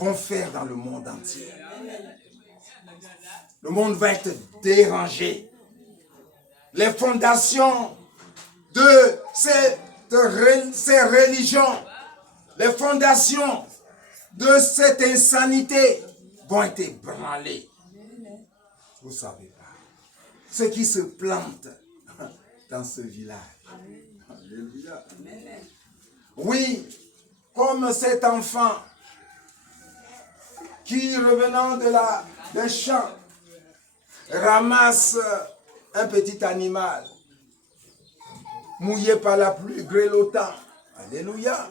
vont faire dans le monde entier. Le monde va être dérangé. Les fondations de ces religions, les fondations de cette insanité vont être ébranlées. Vous ne savez pas. Ceux qui se plantent dans ce village. Alléluia. Oui, comme cet enfant qui, revenant des champs, ramasse un petit animal mouillé par la pluie, grelottant. Alléluia.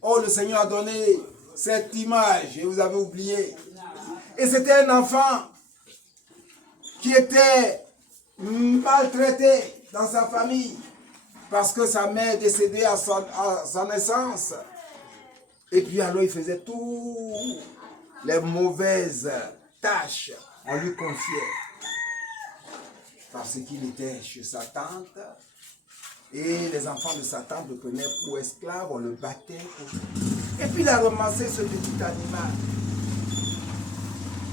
Oh, le Seigneur a donné cette image et vous avez oublié. Et c'était un enfant qui était maltraité dans sa famille parce que sa mère est décédée à sa naissance. Et puis alors il faisait toutes les mauvaises tâches. On lui confiait. Parce qu'il était chez sa tante. Et les enfants de sa tante le prenaient pour esclave. On le battait. Et puis il a ramassé ce petit animal.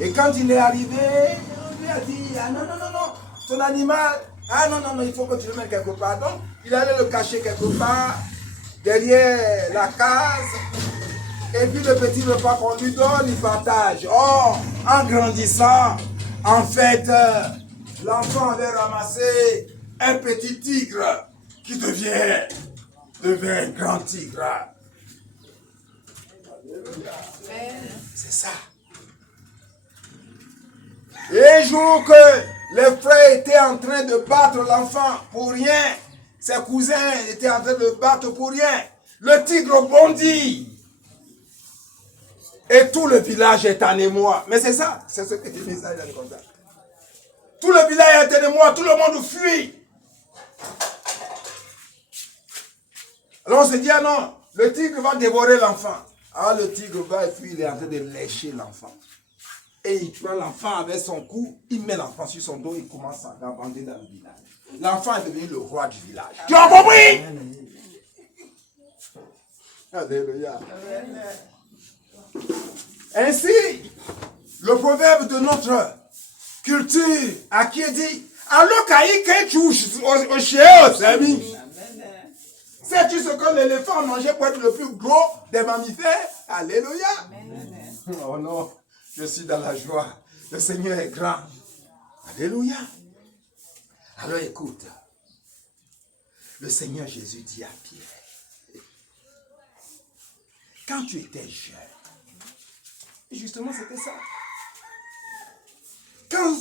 Et quand il est arrivé, on lui a dit, ah non, non, non, non, ton animal, ah non, non, non, il faut que tu le mettes quelque part. Donc, il allait le cacher quelque part, derrière la case. Et puis le petit repas qu'on lui donne, il partage. Oh, en grandissant, en fait, l'enfant avait ramassé un petit tigre qui devient un grand tigre. C'est ça. Et un jour que les frères étaient en train de battre l'enfant pour rien, ses cousins étaient en train de le battre pour rien, le tigre bondit. Et tout le village est en émoi. Mais c'est ça, c'est ce que dit ça, il comme ça. Tout le village est en émoi, tout le monde fuit. Alors on se dit, ah non, le tigre va dévorer l'enfant. Ah, le tigre va et puis il est en train de lécher l'enfant. Et il prend l'enfant avec son cou, il met l'enfant sur son dos, il commence à gambler dans le village. L'enfant est devenu le roi du village. Tu as compris? Alléluia. Ainsi, le proverbe de notre culture a qui dit, alors qu'il au chien, c'est ami. Sais-tu ce que l'éléphant mangeait pour être le plus gros des mammifères? Alléluia. Oh non, je suis dans la joie. Le Seigneur est grand. Alléluia. Alors écoute, le Seigneur Jésus dit à Pierre, quand tu étais jeune, justement c'était ça. Quand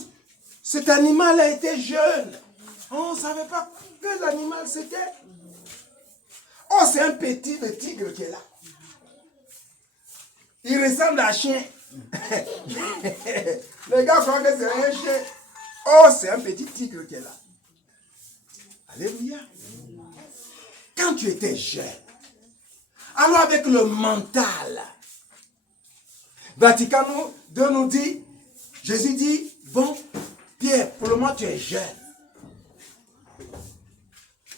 cet animal a été jeune, on ne savait pas que l'animal c'était. Oh, c'est un petit tigre qui est là. Il ressemble à un chien. Les gars croient que c'est un chien. Oh, c'est un petit tigre qui est là. Alléluia. Quand tu étais jeune, alors avec le mental, Vatican II nous dit, Jésus dit, bon, Pierre, pour le moment tu es jeune.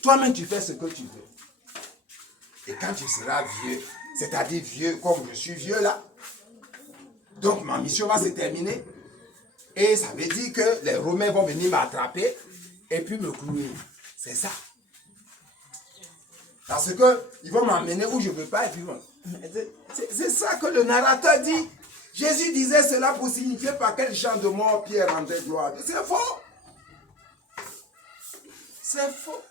Toi-même tu fais ce que tu veux. Et quand tu seras vieux, c'est-à-dire vieux comme je suis vieux là, donc ma mission va se terminer. Et ça veut dire que les Romains vont venir m'attraper et puis me clouer. C'est ça. Parce qu'ils vont m'emmener où je ne veux pas. Et puis c'est ça que le narrateur dit. Jésus disait cela pour signifier par quel genre de mort Pierre rendait gloire. C'est faux. C'est faux.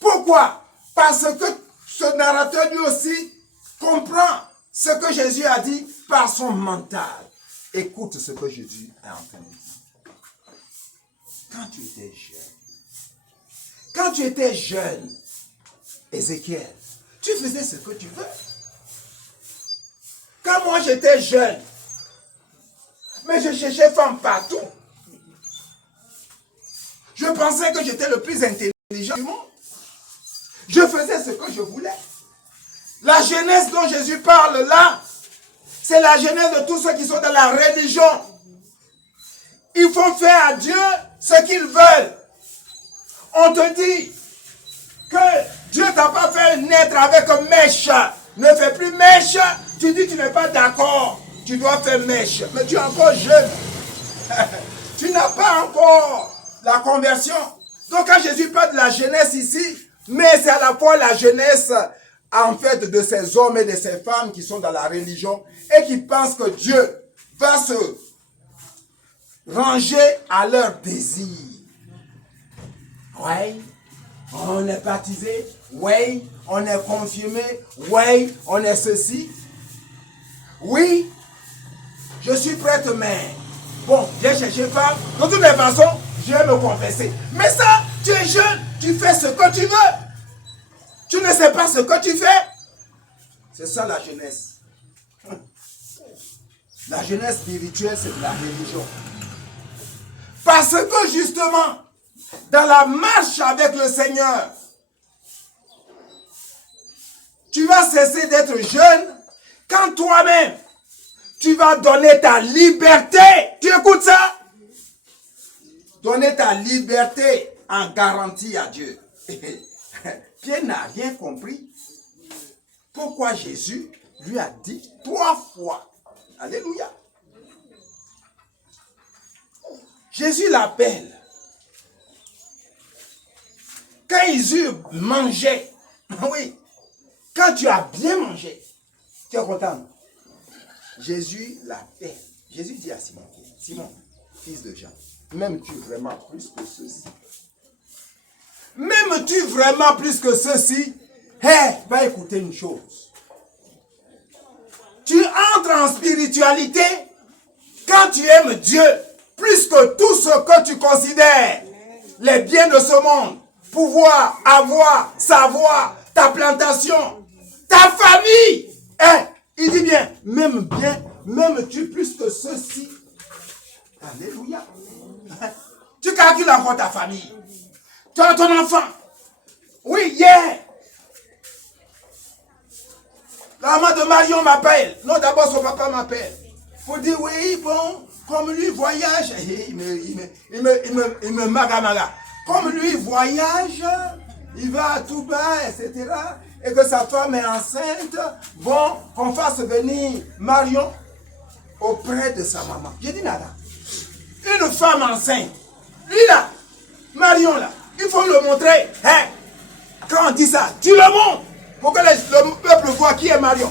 Pourquoi? Parce que ce narrateur lui aussi comprend ce que Jésus a dit par son mental. Écoute ce que Jésus est en train de dire. Quand tu étais jeune, Ézéchiel, tu faisais ce que tu veux. Quand moi j'étais jeune, mais je cherchais femme partout. Je pensais que j'étais le plus intelligent du monde. Je faisais ce que je voulais. La jeunesse dont Jésus parle là, c'est la jeunesse de tous ceux qui sont dans la religion. Ils font faire à Dieu ce qu'ils veulent. On te dit que Dieu t'a pas fait naître avec mèche. Ne fais plus mèche, Tu dis que tu n'es pas d'accord. Tu dois faire mèche. Mais tu es encore jeune. Tu n'as pas encore la conversion. Donc quand Jésus parle de la jeunesse ici, mais c'est à la fois la jeunesse en fait de ces hommes et de ces femmes qui sont dans la religion et qui pensent que Dieu va se ranger à leurs désirs. Oui, on est baptisé. Oui, on est confirmé. Oui, on est ceci. Oui, je suis prêtre, mais bon, j'ai cherché femme. De toutes les façons, je vais me confesser. Mais ça, tu es jeune, tu fais ce que tu veux. Tu ne sais pas ce que tu fais. C'est ça la jeunesse. La jeunesse spirituelle, c'est de la religion. Parce que justement, dans la marche avec le Seigneur, tu vas cesser d'être jeune quand toi-même, tu vas donner ta liberté. Tu écoutes ça? Donner ta liberté en garantie à Dieu. Pierre n'a rien compris. Pourquoi Jésus lui a dit 3 fois. Alléluia. Jésus l'appelle. Quand ils eurent mangé, oui, quand tu as bien mangé, tu es content. Jésus l'appelle. Jésus dit à Simon, Simon, fils de Jean, m'aimes-tu vraiment plus que ceci? M'aimes-tu vraiment plus que ceci? Hé, va écouter une chose. Tu entres en spiritualité quand tu aimes Dieu plus que tout ce que tu considères les biens de ce monde. Pouvoir, avoir, savoir, ta plantation, ta famille. Hé, il dit bien, m'aimes-tu plus que ceci? Alléluia. Tu calcules encore ta famille. Tu as ton enfant. Oui, hier. La maman de Marion m'appelle. Non, d'abord son papa m'appelle. Pour dire, oui, bon, comme lui voyage, il me maga. Comme lui voyage, il va à Touba, etc. Et que sa femme est enceinte, bon, qu'on fasse venir Marion auprès de sa maman. J'ai dit nada. Une femme enceinte, lui là, Marion là, il faut le montrer. Hein? Quand on dit ça, tu le montres pour que le peuple voit qui est Marion.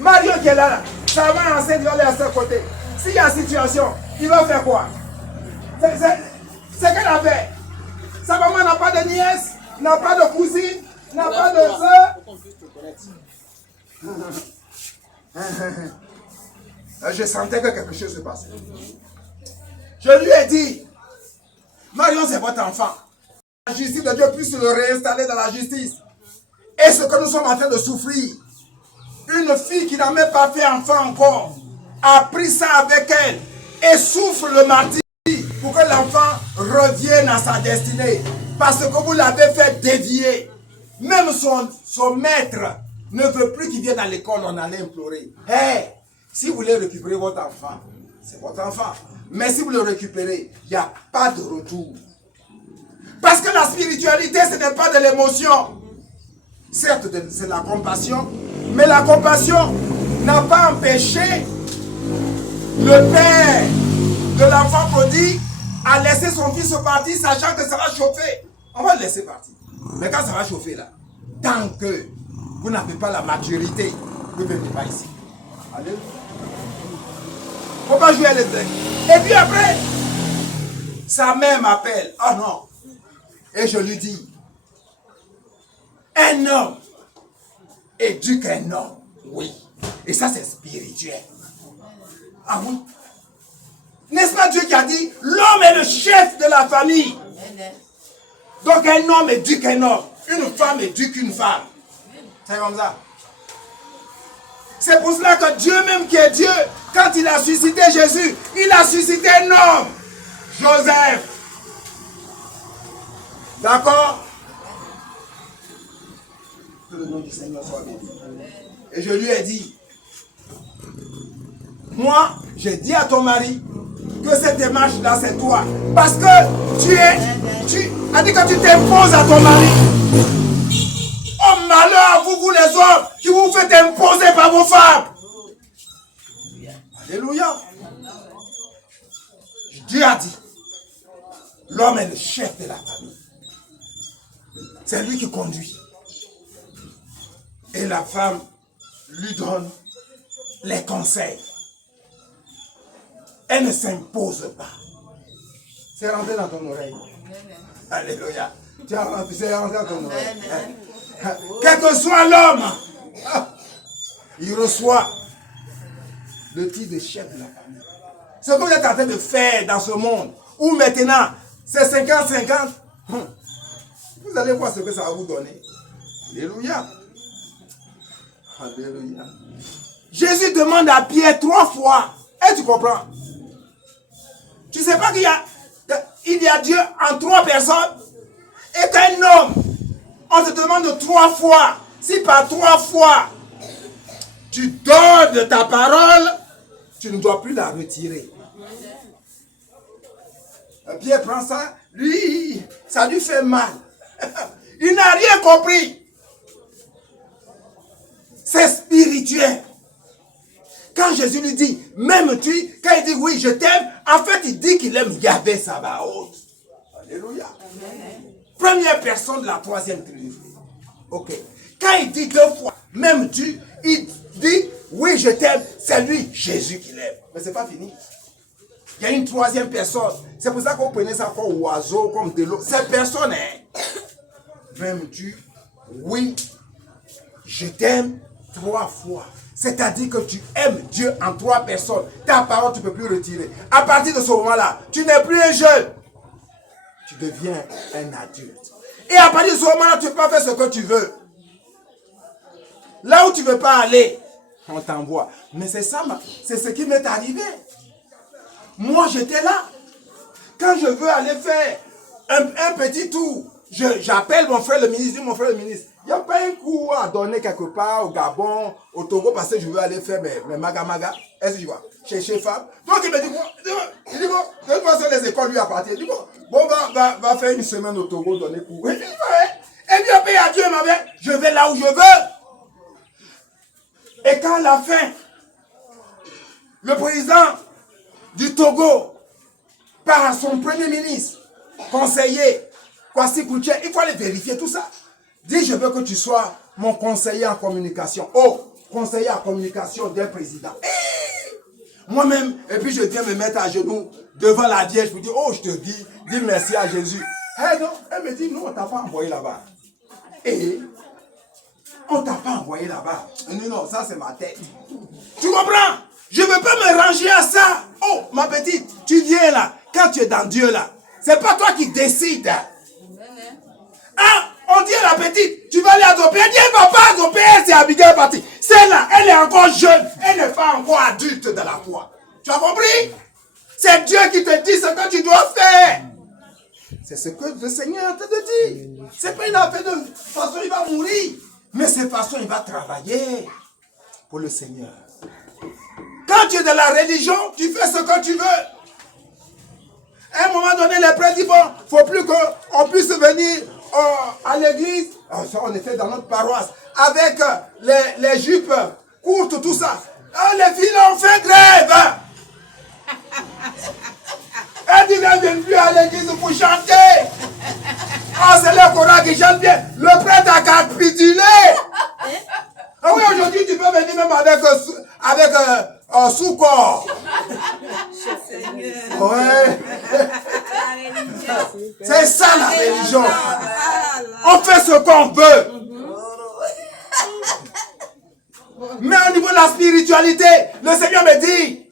Marion qui est là, sa maman enceinte va aller à ses côtés. S'il y a situation, il va faire quoi? C'est qu'elle a fait. Sa maman n'a pas de nièce, n'a pas de cousine, n'a pas de soeur. Je sentais que quelque chose se passait. Je lui ai dit, Marion, c'est votre enfant. La justice de Dieu puisse le réinstaller dans la justice. Et ce que nous sommes en train de souffrir, une fille qui n'a même pas fait enfant encore, a pris ça avec elle et souffre le martyre pour que l'enfant revienne à sa destinée. Parce que vous l'avez fait dévier. Même son maître ne veut plus qu'il vienne à l'école, on allait implorer. Hey, si vous voulez récupérer votre enfant, c'est votre enfant. Mais si vous le récupérez, il n'y a pas de retour. Parce que la spiritualité, ce n'est pas de l'émotion. Certes, c'est la compassion, mais la compassion n'a pas empêché le père de l'enfant prodigue à laisser son fils partir, sachant que ça va chauffer. On va le laisser partir. Mais quand ça va chauffer là, tant que vous n'avez pas la maturité, vous ne venez pas ici. Allez. Faut pas jouer à l'éternel. Et puis après, sa mère m'appelle. Oh non. Et je lui dis, un homme éduque un homme. Oui. Et ça c'est spirituel. Ah oui. N'est-ce pas Dieu qui a dit, l'homme est le chef de la famille. Donc un homme éduque un homme. Une femme éduque une femme. C'est comme ça. C'est pour cela que Dieu même qui est Dieu, quand il a suscité Jésus, il a suscité un homme. Joseph. D'accord? Que le nom du Seigneur soit béni. Et je lui ai dit, moi, j'ai dit à ton mari que cette démarche-là, c'est toi. Parce que tu as dit que tu t'imposes à ton mari. Oh malheur à vous, vous les hommes, qui vous faites imposer par vos femmes. Alléluia. Dieu a dit, l'homme est le chef de la famille. C'est lui qui conduit. Et la femme lui donne les conseils. Elle ne s'impose pas. C'est rentré dans ton oreille. Alléluia. C'est rentré dans ton oreille. Quel que soit l'homme, il reçoit le titre de chef de la famille. Ce que vous êtes en train de faire dans ce monde, où maintenant c'est 50-50, vous allez voir ce que ça va vous donner. Alléluia. Alléluia. Jésus demande à Pierre 3 fois. Et tu comprends? Tu ne sais pas qu'il y a Dieu en 3 personnes? Et qu'un homme, on te demande 3 fois. Si par 3 fois, tu donnes ta parole, tu ne dois plus la retirer. Pierre prend ça, lui, ça lui fait mal. Il n'a rien compris. C'est spirituel. Quand Jésus lui dit, m'aimes-tu? Quand il dit oui, je t'aime, en fait, il dit qu'il aime Yahvé Sabaoth. Alléluia. Première personne de la 3e Trinité. Ok. Quand il dit 2 fois, m'aimes-tu? Il dit, oui, je t'aime. C'est lui, Jésus, qui l'aime. Mais c'est pas fini. Il y a une 3e personne. C'est pour ça qu'on prenait ça comme oiseau, comme de l'eau. Cette personne est. M'aimes-tu? Oui, je t'aime 3 fois. C'est-à-dire que tu aimes Dieu en 3 personnes. Ta parole, tu ne peux plus retirer. À partir de ce moment-là, tu n'es plus un jeune. Tu deviens un adulte. Et à partir de ce moment-là, tu peux pas faire ce que tu veux. Là où tu ne veux pas aller, on t'envoie. Mais c'est ça, c'est ce qui m'est arrivé. Moi, j'étais là. Quand je veux aller faire un petit tour, j'appelle mon frère le ministre, je dis mon frère le ministre, il n'y a pas un coup à donner quelque part au Gabon, au Togo, parce que je veux aller faire mes maga-maga. Est-ce que tu vois? Chez Fab. Donc il me dit, il dit, bon, de toute façon, les écoles lui appartiennent. Il dit, bon, va faire une semaine au Togo, donner cours. Et il dit, ouais. Et lui a payé à Dieu, ma mère. Je vais là où je veux. Et quand la fin, le président du Togo part à son premier ministre, conseiller, Kwasi Kouché, il faut aller vérifier tout ça. Dis, je veux que tu sois mon conseiller en communication. Oh, conseiller en communication d'un président. Moi-même, et puis je viens me mettre à genoux devant la Vierge pour dire, oh, je te dis merci à Jésus. Non, elle me dit, non, on ne t'a pas envoyé là-bas. Et on ne t'a pas envoyé là-bas. Non, ça c'est ma tête. Tu comprends? Je ne veux pas me ranger à ça. Oh, ma petite, tu viens là. Quand tu es dans Dieu là, c'est pas toi qui décides. Ah, on dit à la petite, tu vas aller adopter. Elle dit, elle ne va pas adopter, elle s'est habillée, elle est partie. Celle-là, elle est encore jeune. Elle n'est pas encore adulte dans la foi. Tu as compris? C'est Dieu qui te dit ce que tu dois faire. C'est ce que le Seigneur te dit. C'est pas une affaire de façon il va mourir. Mais c'est façon il va travailler pour le Seigneur. Quand tu es dans la religion, tu fais ce que tu veux. À un moment donné, les prêtres disent, bon, il ne faut plus qu'on puisse venir à l'église. Ça, on était dans notre paroisse. Avec les jupes courtes, tout ça. Les filles ont fait grève. Elles disent qu'elles ne viennent plus à l'église pour chanter. C'est le Coran qui chante bien. Le prêtre a capitulé. Ah oui, aujourd'hui, tu peux venir même avec sous-corps. Ouais. C'est ça la religion. On fait ce qu'on veut. Mais au niveau de la spiritualité, le Seigneur me dit,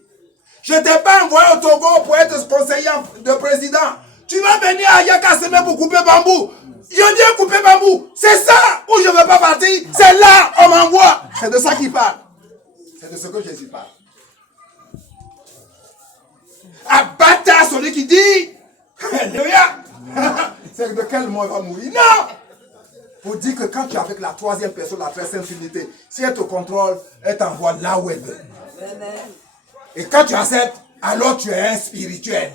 je ne t'ai pas envoyé au Togo pour être conseiller de président. Tu vas venir à Yakaseme pour couper bambou. Je viens couper bambou. C'est ça où je ne veux pas partir. C'est là on m'envoie. C'est de ça qu'il parle. C'est de ce que Jésus parle. Abattre celui qui dit, Alléluia. C'est de quel mot il va mourir? Non. Pour dire que quand tu es avec la 3e personne, la très sainte Trinité, si elle te contrôle, elle t'envoie là où elle veut. Et quand tu acceptes, alors tu es un spirituel.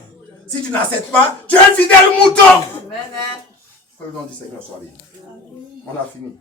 Si tu n'acceptes pas, tu es un fidèle mouton. Que le nom du Seigneur soit béni. On a fini.